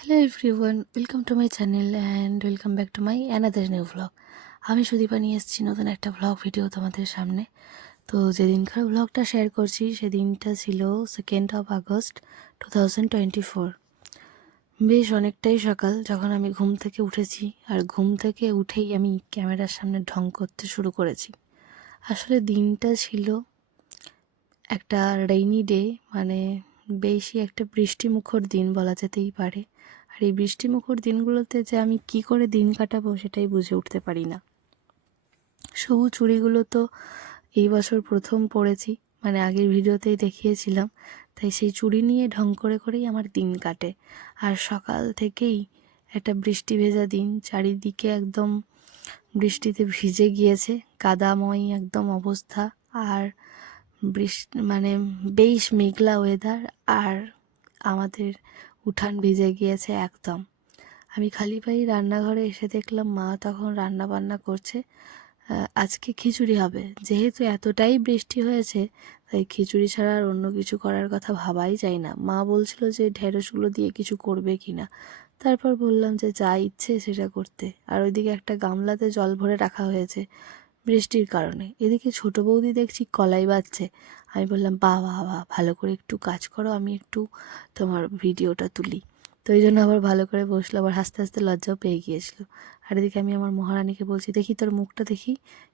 Hello everyone welcome to my channel and welcome back to my another new vlog আমি সুদীপা নিয়ে এসেছি নতুন একটা ভ্লগ ভিডিও তোমাদের সামনে। তো যেদিনকার ভ্লগটা শেয়ার করছি, সেদিনটা ছিল second of August two thousand twenty four বেশ অনেকটাই সকাল, যখন আমি ঘুম থেকে উঠেছি। আর ঘুম থেকে উঠেই আমি ক্যামেরার সামনে ঢং করতে শুরু করেছি। আসলে দিনটা ছিল একটা রেইনি ডে মানে বেশি একটা বৃষ্টিমুখর দিন বলা যেতেই পারে। আর এই বৃষ্টিমুখর দিনগুলোতে যে আমি কি করে দিন কাটাবো সেটাই বুঝে উঠতে পারি না। সবুজ চুড়িগুলো তো এই বছর প্রথম পড়েছি মানে আগের ভিডিওতেই দেখিয়েছিলাম, তাই সেই চুড়ি নিয়ে ঢং করে করেই আমার দিন কাটে। আর সকাল থেকেই একটা বৃষ্টি ভেজা দিন, চারিদিকে একদম বৃষ্টিতে ভিজে গিয়েছে, কাদাময় একদম অবস্থা। আর বৃষ্টি মানে বেশ মেঘলা ওয়েদার আর আমাদের উঠান ভিজে গিয়েছে একদম। আমি খালি পায়ে রান্নাঘরে এসে দেখলাম মা তখন রান্না বান্না করছে আজকে খিচুড়ি হবে। যেহেতু এতটাই বৃষ্টি হয়েছে, তাই খিচুড়ি ছাড়া আর অন্য কিছু করার কথা ভাবাই যায় না। মা বলছিল যে ঢেঁড়সগুলো দিয়ে কিছু করবে কি না। তারপর বললাম যে যা ইচ্ছে সেটা করতে। আর ওইদিকে একটা গামলাতে জল ভরে রাখা হয়েছে। বৃষ্টির কারণে। এদিকে ছোট বৌদি দেখছি কলাই বাজছে আমি বললাম বা বা বা ভালো করে একটু কাজ করো, আমি একটু তোমার ভিডিওটা তুলি। তো ওই জন্য আবার ভালো করে বসল, আবার হাসতে হাসতে লজ্জাও পেয়ে গিয়েছিল। আর এদিকে আমি আমার মহারানীকে বলছি, দেখি তোর মুখটা দেখি,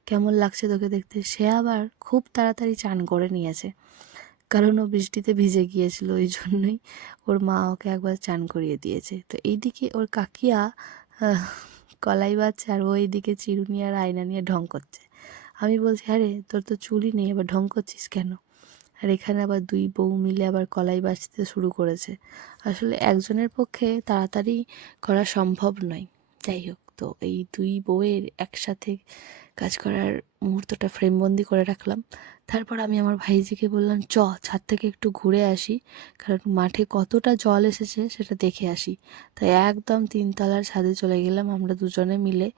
কেমন লাগছে তোকে দেখতে? সে আবার খুব তাড়াতাড়ি চান করে নিয়েছে, কারণ ও বৃষ্টিতে ভিজে গিয়েছিল ওই জন্যই ওর মা ওকে একবার চান করিয়ে দিয়েছে। তো এইদিকে ওর কাকিয়া কলাই বাজছে আর ও এইদিকে চিরুনি আর আয়না নিয়ে ঢং করছে। আমি বলছি, আরে, তোর তো চুলই নেই, আবার ঢং করছিস কেন? আর এখানে আবার দুই বউ মিলে আবার কলাই বাঁচতে শুরু করেছে। আসলে একজনের পক্ষে তাড়াতাড়ি করা সম্ভব নয়। যাই হোক, তো এই দুই বউয়ের একসাথে কাজ করার মুহূর্তটা ফ্রেমবন্দি করে রাখলাম। তারপর আমি আমার ভাইজিকে বললাম, চ, ছাদ থেকে একটু ঘুরে আসি, কারণ মাঠে কতটা জল এসেছে সেটা দেখে আসি। তাই একদম তিনতলার ছাদে চলে গেলাম আমরা দুজনে মিলে।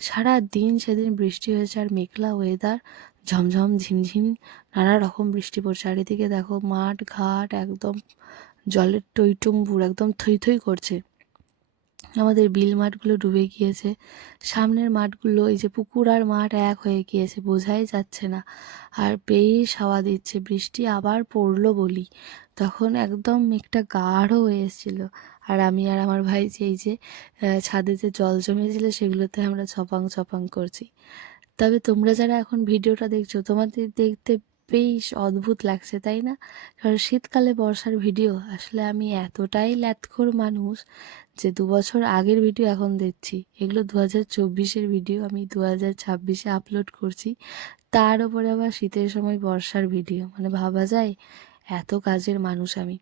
সারা দিন সেদিন বৃষ্টি হয়েছে আর মেঘলা ওয়েদার ঝমঝম, ঝিমঝিম নানা রকম বৃষ্টি পড়ছে। আর এদিকে দেখো মাঠ, ঘাট, একদম জলের টইটুম্বুর একদম থই থই করছে। আমাদের বিল মাঠগুলো ডুবে গিয়েছে। সামনের মাঠগুলো, এই যে পুকুর আর মাঠ এক হয়ে গিয়েছে, বোঝাই যাচ্ছে না। আর বেশ হাওয়া দিচ্ছে, বৃষ্টি আবার পড়ল বলি। তখন একদম মেঘটা গাঢ় হয়ে এসেছিল। আর আমি আর আমার ভাই যে এই যে ছাদে যে জল জমেছিল, সেগুলোতে আমরা ছপাং ছপাং করছি। তবে তোমরা যারা এখন ভিডিওটা দেখছ, তোমাদের দেখতে বেশ অদ্ভুত লাগছে, তাই না? কারণ শীতকালে বর্ষার ভিডিও, আসলে আমি এতটাই ল্যাথখোর মানুষ যে দু বছর আগের ভিডিও এখন দেখছি। এগুলো দু হাজার চব্বিশের ভিডিও, আমি দু হাজার ছাব্বিশে আপলোড করছি। তার উপরে আবার শীতের সময় বর্ষার ভিডিও মানে ভাবা যায় এত কাজের মানুষ আমি।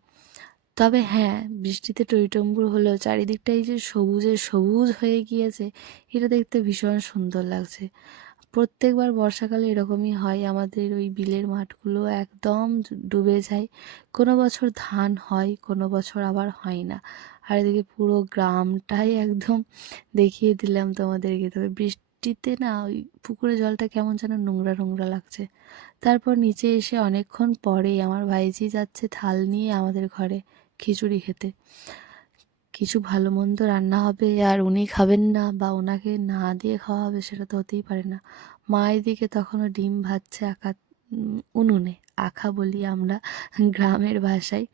তবে হ্যাঁ বৃষ্টিতে টইটম্বুর হলেও চারিদিকটাই যে সবুজে সবুজ হয়ে গিয়েছে, এটা দেখতে ভীষণ সুন্দর লাগছে। প্রত্যেকবার বর্ষাকালে এরকমই হয়। আমাদের ওই বিলের মাঠগুলো একদম ডুবে যায়। কোনো বছর ধান হয়, কোনো বছর আবার হয় না। আর এদিকে পুরো গ্রামটাই একদম দেখিয়ে দিলাম তোমাদেরকে। তবে বৃষ্টিতে না ওই পুকুরে জলটা কেমন যেন নোংরা নোংরা লাগছে। তারপর নিচে এসে অনেকক্ষণ পরেই আমার ভাইজি যাচ্ছে থাল নিয়ে আমাদের ঘরে খিচুড়ি খেতে। কিছু ভালো মন্দ রান্না হবে আর উনি খাবেন না বা ওনাকে না দিয়ে খাওয়া হবে সেটা তো হতেই পারে না। মা এদিকে তখনও ডিম ভাজছে আঁকা উনুনে। আখা বলি আমরা গ্রামের ভাষায়।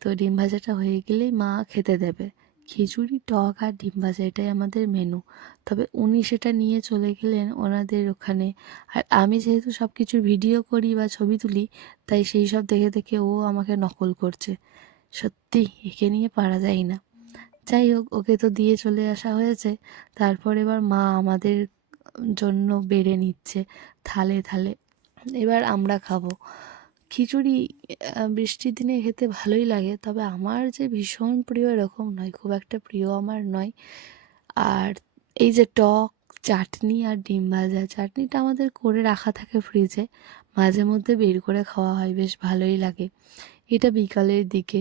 তো ডিম ভাজাটা হয়ে গেলেই মা খেতে দেবে। খিচুড়ি, টক আর ডিম ভাজা এটাই আমাদের মেনু তবে উনি সেটা নিয়ে চলে গেলেন ওনাদের ওখানে। আর আমি যেহেতু সব কিছুর ভিডিও করি বা ছবি তুলি, তাই সেই সব দেখে দেখে ও আমাকে নকল করছে। সত্যি, একে নিয়ে পারা যায় না। যাই হোক, ওকে তো দিয়ে চলে আসা হয়েছে। তারপর এবার মা আমাদের জন্য বেড়ে নিচ্ছে থালে থালে। এবার আমরা খাব। খিচুড়ি বৃষ্টির দিনে খেতে ভালোই লাগে, তবে আমার যে ভীষণ প্রিয় এরকম নয়, খুব একটা প্রিয় আমার নয়। আর এই যে টক, চাটনি আর ডিম ভাজা, চাটনিটা আমাদের করে রাখা থাকে ফ্রিজে, মাঝে মধ্যে বের করে খাওয়া হয়, বেশ ভালোই লাগে। এটা বিকালের দিকে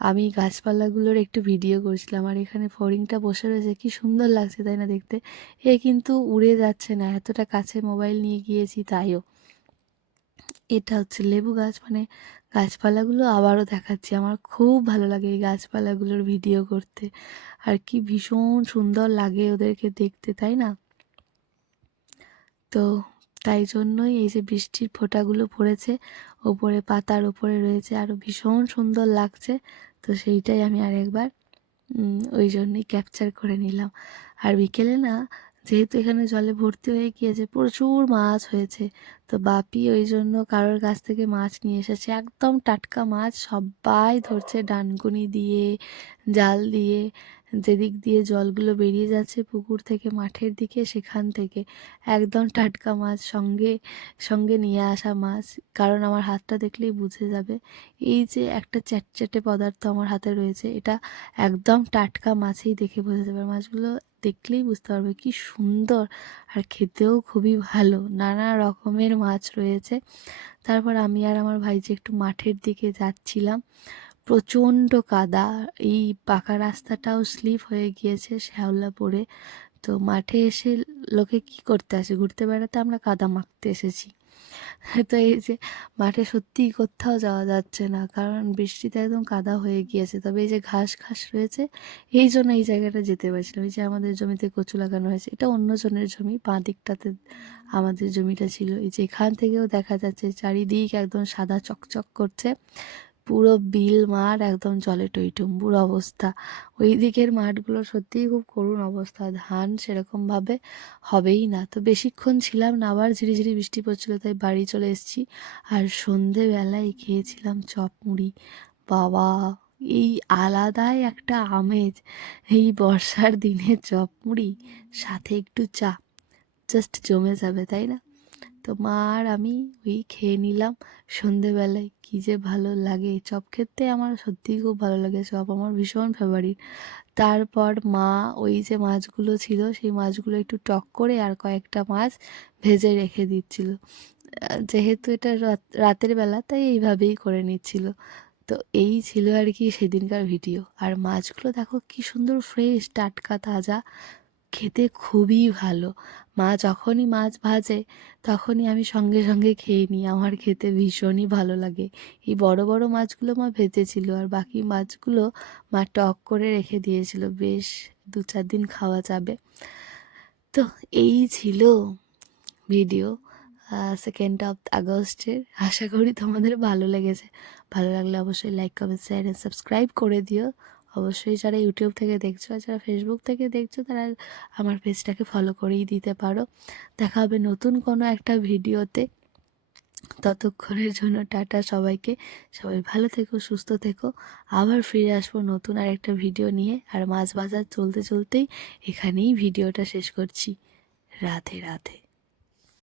আমি গাছপালাগুলোর একটু ভিডিও করছিলাম আর এখানে ফড়িংটা বসে রয়েছে। কি সুন্দর লাগছে, তাই না দেখতে? এ কিন্তু উড়ে যাচ্ছে না, এতটা কাছে মোবাইল নিয়ে গিয়েছি, তাইও। এটা হচ্ছে লেবু গাছ মানে গাছপালাগুলো আবারও দেখাচ্ছি। আমার খুব ভালো লাগে এই গাছপালাগুলোর ভিডিও করতে। আর কি ভীষণ সুন্দর লাগে ওদেরকে দেখতে, তাই না? তো তাই জন্যই এই যে বৃষ্টির ফোঁটাগুলো পড়েছে, ওপরে পাতার ওপরে রয়েছে আরও ভীষণ সুন্দর লাগছে। তো সেইটাই আমি আরেকবার ওই জন্যই ক্যাপচার করে নিলাম। আর বিকেলে না, যেহেতু এখানে জলে ভর্তি হয়ে গিয়েছে, প্রচুর মাছ হয়েছে, তো বাপি ওই জন্য কারোর কাছ থেকে মাছ নিয়ে এসেছে। একদম টাটকা মাছ, সবাই ধরছে ডানকুনি দিয়ে, জাল দিয়ে যেদিক দিয়ে জলগুলো বেরিয়ে যাচ্ছে পুকুর থেকে মাঠের দিকে, সেখান থেকে একদম টাটকা মাছ, সঙ্গে সঙ্গে নিয়ে আসা মাছ। কারণ আমার হাতটা দেখলেই বুঝে যাবে। এই যে একটা চ্যাটচ্যাটে পদার্থ আমার হাতে রয়েছে, এটা একদম টাটকা মাছেই দেখে বোঝা যাবে। মাছগুলো দেখলেই বুঝতে পারবে কি সুন্দর আর খেতেও খুবই ভালো। নানা রকমের মাছ রয়েছে। তারপর আমি আর আমার ভাইজি একটু মাঠের দিকে যাচ্ছিলাম প্রচণ্ড কাদা। এই পাকা রাস্তাটাও স্লিপ হয়ে গিয়েছে শ্যাওলা পড়ে তো মাঠে এসে লোকে কি করতে আসে? ঘুরতে বেড়াতে আমরা কাদা মাখতে এসেছি। তো এই যে মাঠে সত্যিই কোথাও যাওয়া যাচ্ছে না, কারণ বৃষ্টিতে একদম কাদা হয়ে গিয়েছে। তবে এই যে ঘাস ঘাস রয়েছে, এই জন্য এই জায়গাটা যেতে পারছিলাম। এই যে আমাদের জমিতে কচু লাগানো হয়েছে, এটা অন্য জনের জমি, বাঁ দিকটাতে আমাদের জমিটা ছিল। এই যে এখান থেকেও দেখা যাচ্ছে, চারিদিক একদম সাদা চকচক করছে। পুরো বিল, মাঠ একদম জলে টইটুম্বুর অবস্থা। ওই দিকের মাঠগুলো সত্যিই খুব করুণ অবস্থা, ধান সেরকমভাবে হবেই না। তো বেশিক্ষণ ছিলাম না, আবার ঝিরিঝিরি বৃষ্টি পড়ছিল, তাই বাড়ি চলে এসেছি। আর সন্ধেবেলায় খেয়েছিলাম চপ মুড়ি। বাবা, এই আলাদাই একটা আমেজ, এই বর্ষার দিনে চপ মুড়ি, সাথে একটু চা, জাস্ট জমে যাবে, তাই না? তো মা আর আমি ওই খেয়ে নিলাম। সন্ধেবেলায় কী যে ভালো লাগে। চপ খেতে আমার সত্যিই খুব ভালো লাগে। চপ আমার ভীষণ ফেভারিট তারপর মা ওই যে মাছগুলো ছিল, সেই মাছগুলো একটু টক করে আর কয়েকটা মাছ ভেজে রেখে দিচ্ছিল। যেহেতু এটা রাত- রাতের বেলা, তাই এইভাবেই করে নিচ্ছিল। তো এই ছিল আর কি সেদিনকার ভিডিও আর মাছগুলো দেখো কি সুন্দর ফ্রেশ টাটকা, তাজা। খেতে খুবই ভালো। মা যখনই মাছ ভাজে, তখনই আমি সঙ্গে সঙ্গে খেয়ে নিই। আমার খেতে ভীষণই ভালো লাগে। এই বড় বড় মাছগুলো মা ভেজেছিল আর বাকি মাছগুলো মা টক করে রেখে দিয়েছিল। বেশ দু চার দিন খাওয়া যাবে। তো এই ছিল ভিডিও সেকেন্ড অফ আগস্টের। আশা করি তোমাদের ভালো লেগেছে। ভালো লাগলে অবশ্যই লাইক কমেন্ট শেয়ার সাবস্ক্রাইব করে দিও। অবশ্যই যারা ইউটিউব থেকে দেখছ আর যারা ফেসবুক থেকে দেখছ, তারা আমার পেজটাকে ফলো করেই দিতে পারো। দেখা হবে নতুন কোনো একটা ভিডিওতে। ততক্ষণের জন্য টাটা সবাইকে। সবাই ভালো থেকো, সুস্থ থেকো। আবার ফিরে আসব নতুন আর একটা ভিডিও নিয়ে। আর মাছ বাজার চলতে চলতেই এখানেই ভিডিওটা শেষ করছি। রাধে রাধে।